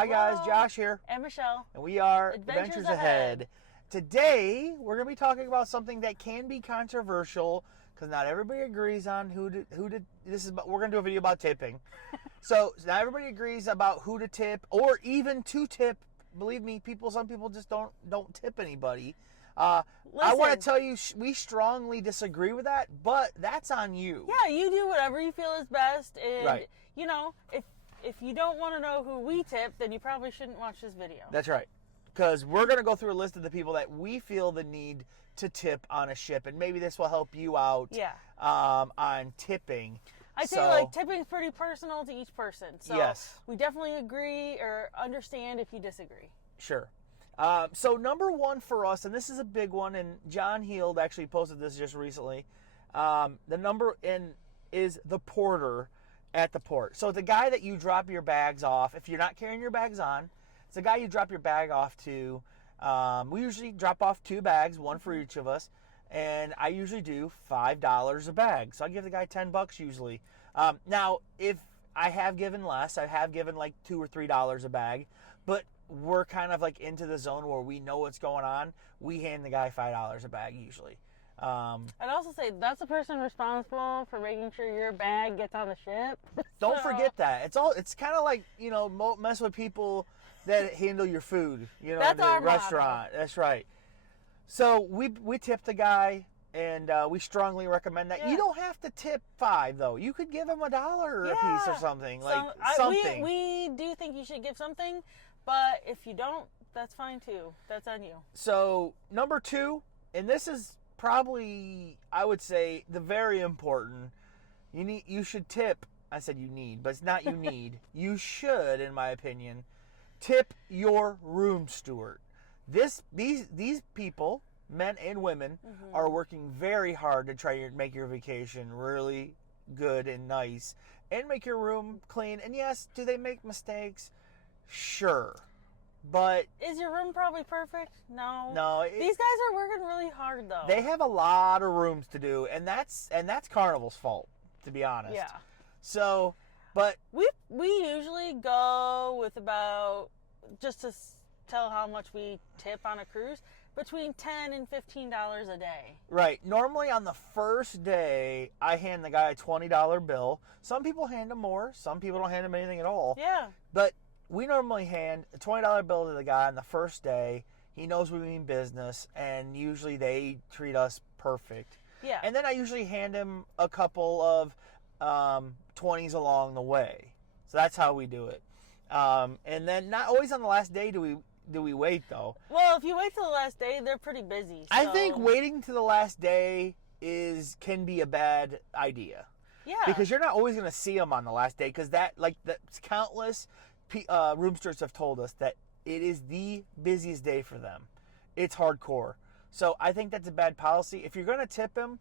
Hi guys, Josh here. And Michelle. And we are Adventures Ahead. Today, we're going to be talking about something that can be controversial because not everybody agrees on who to we're going to do a video about tipping. So, not everybody agrees about who to tip or even to tip. Believe me, some people just don't tip anybody. I want to tell you, we strongly disagree with that, but that's on you. Yeah, you do whatever you feel is best. And, right. you know, if you don't want to know who we tip, then you probably shouldn't watch this video. That's right. Because we're going to go through a list of the people that we feel the need to tip on a ship, and maybe this will help you out on tipping. I'd say, tipping is pretty personal to each person. So yes. We definitely agree or understand if you disagree. Sure. So number one for us, and this is a big one, and John Heald actually posted this just recently, the number is the porter at the port. So the guy that you drop your bags off, if you're not carrying your bags on, it's the guy you drop your bag off to. We usually drop off 2 bags, one for each of us, and I usually do $5 a bag. So I give the guy $10 usually. Now, if I have given less, I have given like $2 or $3 a bag, but we're kind of like into the zone where we know what's going on. We hand the guy $5 a bag usually. I'd also say that's the person responsible for making sure your bag gets on the ship. Don't forget that. It's kind of like, mess with people that handle your food, that's in our the restaurant. motto. That's right. So we tip the guy, and we strongly recommend that. Yeah. You don't have to tip $5 though. You could give him $1 a piece or something. Something. We do think you should give something, but if you don't, that's fine too. That's on you. So number 2, and this is probably, I would say, the very important. You should tip. I said you need, but it's not you need. You should, in my opinion, tip your room steward. These people, men and women, are working very hard to try to make your vacation really good and nice and make your room clean. And yes, do they make mistakes? Sure. But is your room probably perfect? No. These guys are working really hard though. They have a lot of rooms to do, and that's Carnival's fault, to be honest. Yeah. So, but we usually go with about, just to tell how much we tip on a cruise, between $10 and $15 a day. Right. Normally on the first day, I hand the guy a $20 bill. Some people hand him more. Some people don't hand him anything at all. Yeah. But we normally hand a $20 bill to the guy on the first day. He knows we mean business, and usually they treat us perfect. Yeah. And then I usually hand him a couple of 20s along the way. So that's how we do it. And then not always on the last day do we wait, though. Well, if you wait till the last day, they're pretty busy. So. I think waiting to the last day can be a bad idea. Yeah. Because you're not always going to see them on the last day, because countless room stewards have told us that it is the busiest day for them. It's hardcore. So I think that's a bad policy. If you're going to tip him,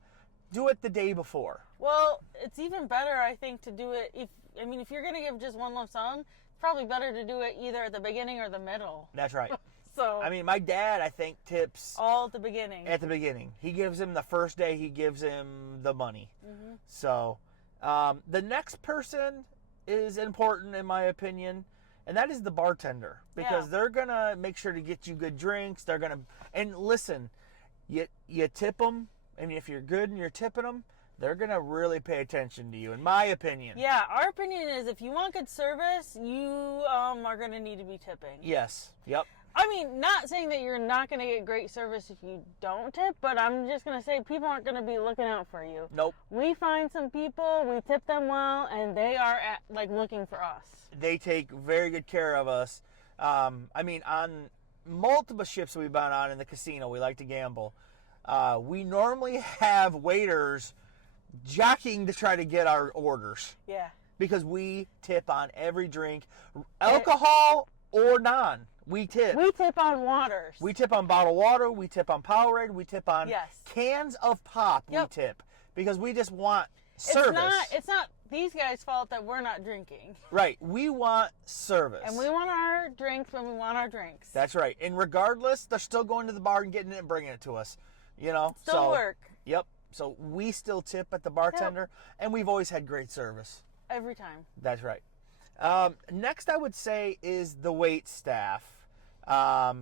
do it the day before. Well, it's even better, I think, to do it if you're going to give just one lump sum, it's probably better to do it either at the beginning or the middle. That's right. So my dad, I think, tips all at the beginning. At the beginning. He gives him the first day, he gives him the money. Mm-hmm. So the next person is important, in my opinion, and that is the bartender, because they're going to make sure to get you good drinks. They're going to, and listen, you tip them, and if you're good and you're tipping them, they're going to really pay attention to you, in my opinion. Yeah, our opinion is if you want good service, you are going to need to be tipping. Yes. Yep. Not saying that you're not going to get great service if you don't tip, but I'm just going to say people aren't going to be looking out for you. Nope. We find some people, we tip them well, and they are looking for us. They take very good care of us. On multiple ships we've been on in the casino, we like to gamble. We normally have waiters jockeying to try to get our orders. Yeah. Because we tip on every drink, alcohol or non. We tip. We tip on waters. We tip on bottled water. We tip on Powerade. We tip on cans of pop. Yep. We tip because we just want service. It's not these guys' fault that we're not drinking. Right. We want service. And we want our drinks when we want our drinks. That's right. And regardless, they're still going to the bar and getting it and bringing it to us. Still work. Yep. So we still tip at the bartender, and we've always had great service. Every time. That's right. Next, I would say is the wait staff. That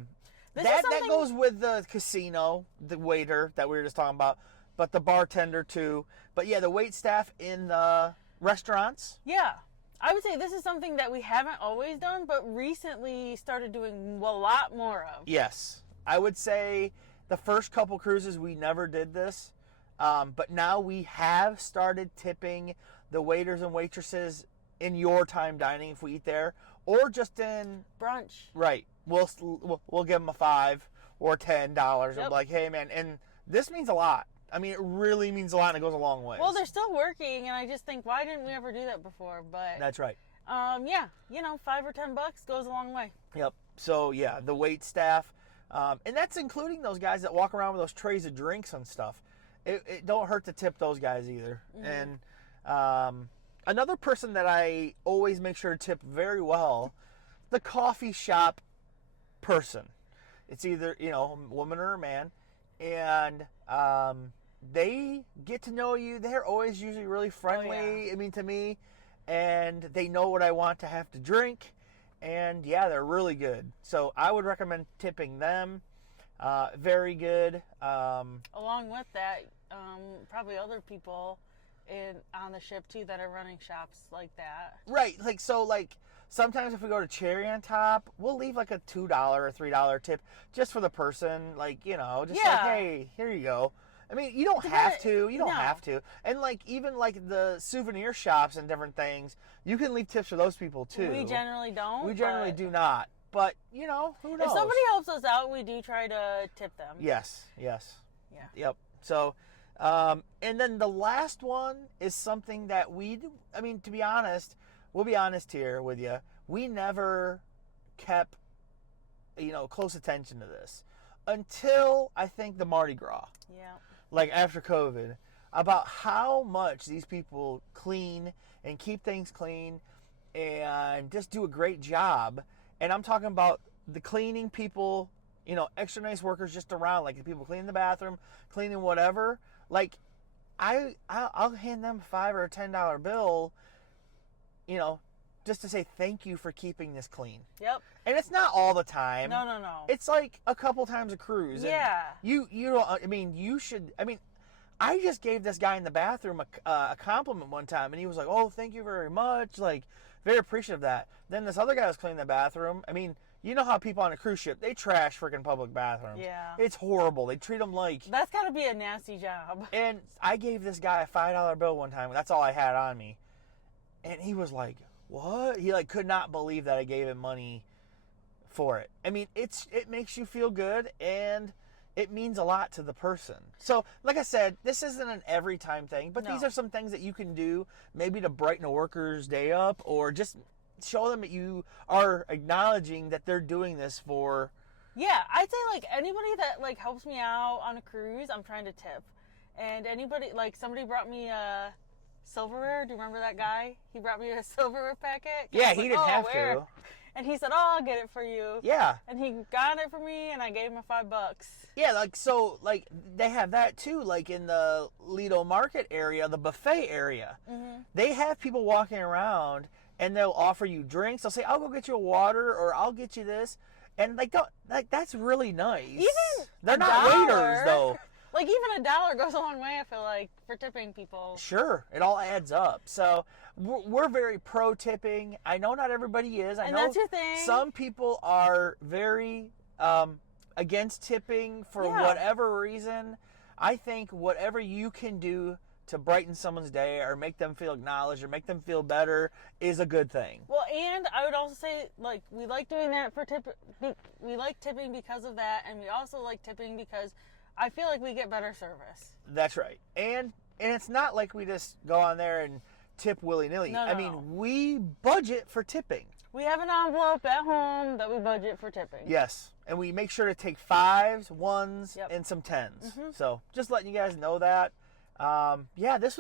something- goes with the casino, the waiter that we were just talking about, but the bartender too. But yeah, the wait staff in the restaurants. Yeah. I would say this is something that we haven't always done, but recently started doing a lot more of. Yes, I would say the first couple cruises we never did this, but now we have started tipping the waiters and waitresses in your time dining if we eat there, or just in Brunch. right. We'll give them a $5 or $10 and Yep. be like, hey man, and this means a lot. I mean, it really means a lot, and it goes a long way. Well, they're still working, and I just think, why didn't we ever do that before? But That's right. yeah, $5 or $10 goes a long way. Yep. So yeah, the wait staff, and that's including those guys that walk around with those trays of drinks and stuff. It don't hurt to tip those guys either. Mm-hmm. And another person that I always make sure to tip very well, the coffee shop person. It's either a woman or a man, and they get to know you. They're always usually really friendly. Oh, yeah. I mean, to me, and they know what I want to have to drink. And yeah, they're really good. So I would recommend tipping them. Very good. Along with that, probably other people on the ship too that are running shops like that. Right. Like sometimes if we go to Cherry on Top, we'll leave like a $2 or $3 tip just for the person. Like, just like, hey, here you go. I mean, you don't have to. You don't have to. And like even like the souvenir shops and different things, you can leave tips for those people too. We generally don't. We generally do not. But who knows? If somebody helps us out, we do try to tip them. Yes. Yeah. Yep. So, and then the last one is something that we do. I mean, to be honest, we'll be honest here with you. We never kept, close attention to this until I think the Mardi Gras. Yeah. Like after COVID, about how much these people clean and keep things clean and just do a great job. And I'm talking about the cleaning people, extra nice workers just around, like the people cleaning the bathroom, cleaning whatever. Like, I'll hand them a $5 or a $10 bill, just to say thank you for keeping this clean. Yep. And it's not all the time. No. It's like a couple times a cruise. Yeah. And you don't. I mean, you should. I mean, I just gave this guy in the bathroom a compliment one time, and he was like, "Oh, thank you very much." Like, very appreciative of that. Then this other guy was cleaning the bathroom. I mean, you know how people on a cruise ship, they trash freaking public bathrooms. Yeah. It's horrible. They treat them like. That's got to be a nasty job. And I gave this guy a $5 bill one time. That's all I had on me, and he was like, "What?" He like could not believe that I gave him money for it. I mean, it makes you feel good, and it means a lot to the person. So, like I said, this isn't an every time thing, but these are some things that you can do maybe to brighten a worker's day up, or just show them that you are acknowledging that they're doing this for. Yeah, I'd say like anybody that like helps me out on a cruise, I'm trying to tip. And anybody, like somebody brought me a silverware. Do you remember that guy? He brought me a silverware packet. Yeah, he he didn't have where? to. And he said, "Oh, I'll get it for you." Yeah. And he got it for me, and I gave him $5. Yeah, like they have that too, like in the Lido Market area, the buffet area. Mm-hmm. They have people walking around, and they'll offer you drinks. They'll say, "I'll go get you a water," or "I'll get you this," and that's really nice. Even they're not waiters though. Like even $1 goes a long way. I feel like for tipping people. Sure, it all adds up. So we're very pro tipping. I know not everybody is. I know that's your thing. Some people are very against tipping for whatever reason. I think whatever you can do to brighten someone's day or make them feel acknowledged or make them feel better is a good thing. Well, and I would also say, like, we like doing that for we like tipping because of that, and we also like tipping because I feel like we get better service. That's right. And it's not like we just go on there and tip willy-nilly. No, I mean, we budget for tipping. We have an envelope at home that we budget for tipping. Yes. And we make sure to take 5s, 1s, and some 10s. Mm-hmm. So just letting you guys know that. This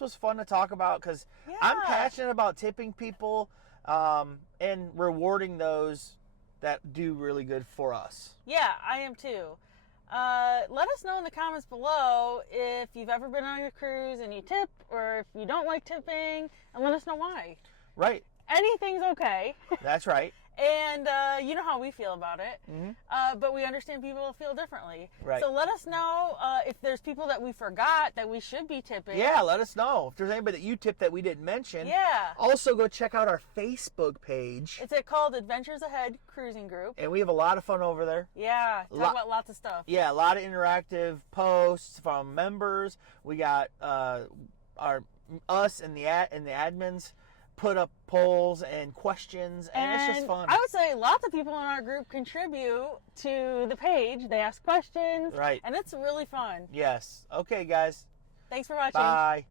was fun to talk about because I'm passionate about tipping people and rewarding those that do really good for us. Yeah, I am too. Let us know in the comments below if you've ever been on a cruise and you tip, or if you don't like tipping, and let us know why. Right. anything's okay. That's right. And you know how we feel about it. Mm-hmm. But we understand people feel differently. Right. So let us know if there's people that we forgot that we should be tipping. Yeah, let us know. If there's anybody that you tipped that we didn't mention. Yeah. Also, go check out our Facebook page. It's called Adventures Ahead Cruising Group. And we have a lot of fun over there. Yeah. Talk about lots of stuff. Yeah, a lot of interactive posts from members. We got us and the admins put up polls and questions, and it's just fun. I would say lots of people in our group contribute to the page. They ask questions. Right. And it's really fun. Yes. Okay, guys. Thanks for watching. Bye.